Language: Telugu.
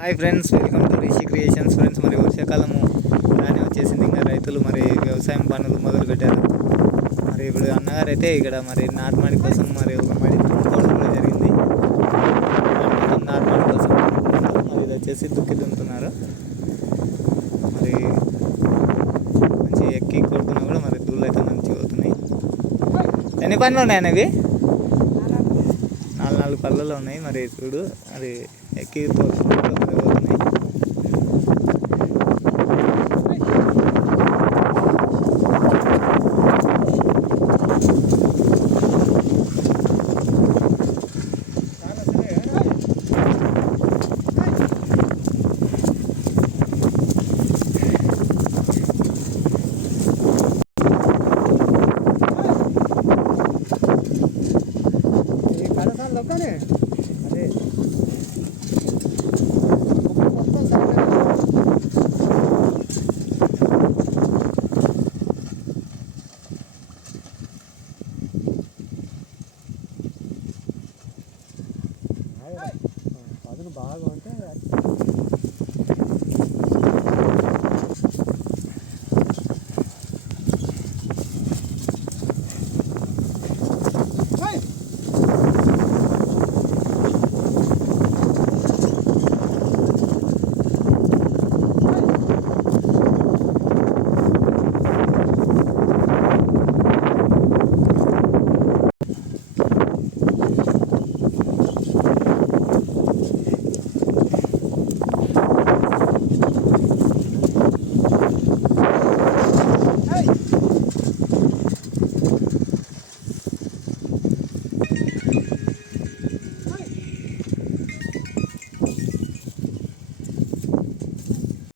Hi friends welcome to Rishi creations friends మరి వర్షాకాలము రాని వచ్చేసింది. ఇంకా రైతులు మరి వ్యవసాయం పనులు మొదలు పెట్టారు మరి ఇప్పుడు అన్నగారు అయితే ఇక్కడ మరి నాటుమడి కోసం మరి ఒక మడి దున్నుకోవడం కూడా జరిగింది. నాటుమడి కోసం మరి ఇది వచ్చేసి దుక్కి దున్నుతున్నారు మరి మంచి ఎక్కి కొడుతున్నా కూడా మరి దూళ్ళు అయితే మంచిగా అవుతున్నాయి. ఎన్ని పనులు ఉన్నాయి అనేవి నాలుగు. నాలుగు పళ్ళలో ఉన్నాయి. మరి చూడు అది ఎక్కి తోలుకుంటూ మరి పోతున్నాయి అదే పదును బాగా అంటే